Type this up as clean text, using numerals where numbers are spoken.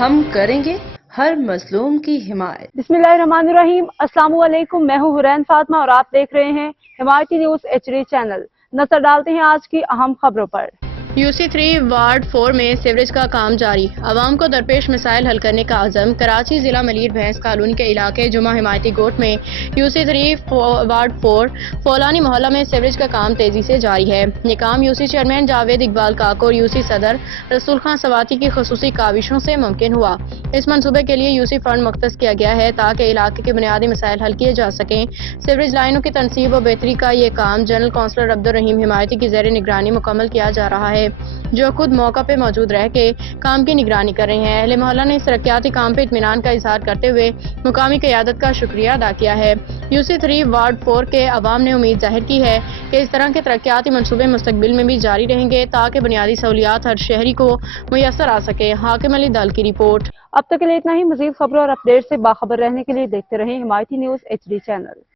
ہم کریں گے ہر مظلوم کی حمایت۔ بسم اللہ الرحمن الرحیم۔ السلام علیکم، میں ہوں حرین فاطمہ اور آپ دیکھ رہے ہیں حمایتی نیوز HD چینل۔ نظر ڈالتے ہیں آج کی اہم خبروں پر۔ UC3 وارڈ 4 میں سیوریج کا کام جاری، عوام کو درپیش مسائل حل کرنے کا عزم۔ کراچی ضلع ملیر بھینس کالونی کے علاقے جمعہ حمایتی گوٹ میں UC3 وارڈ 4 فولانی محلہ میں سیوریج کا کام تیزی سے جاری ہے۔ یہ کام UC چیئرمین جاوید اقبال کاکڑ اور UC صدر رسول خان سواتی کی خصوصی کاوشوں سے ممکن ہوا۔ اس منصوبے کے لیے UC فنڈ مختص کیا گیا ہے تاکہ علاقے کے بنیادی مسائل حل کیے جا سکیں۔ سیوریج لائنوں کی تنصیب و بہتری کا یہ کام جنرل کونسلر عبدالرحیم حمایتی کی زیر نگرانی مکمل کیا جا رہا ہے، جو خود موقع پہ موجود رہ کے کام کی نگرانی کر رہے ہیں۔ اہل محلہ نے اس ترقیاتی کام پہ اطمینان کا اظہار کرتے ہوئے مقامی قیادت کا شکریہ ادا کیا ہے۔ UC3 وارڈ 4 کے عوام نے امید ظاہر کی ہے کہ اس طرح کے ترقیاتی منصوبے مستقبل میں بھی جاری رہیں گے تاکہ بنیادی سہولیات ہر شہری کو میسر آ سکے۔ حاکم علی دل کی رپورٹ۔ اب تک کے لیے اتنا ہی۔ مزید خبروں اور اپڈیٹ سے باخبر رہنے کے لیے دیکھتے رہیں حمایتی نیوز HD چینل۔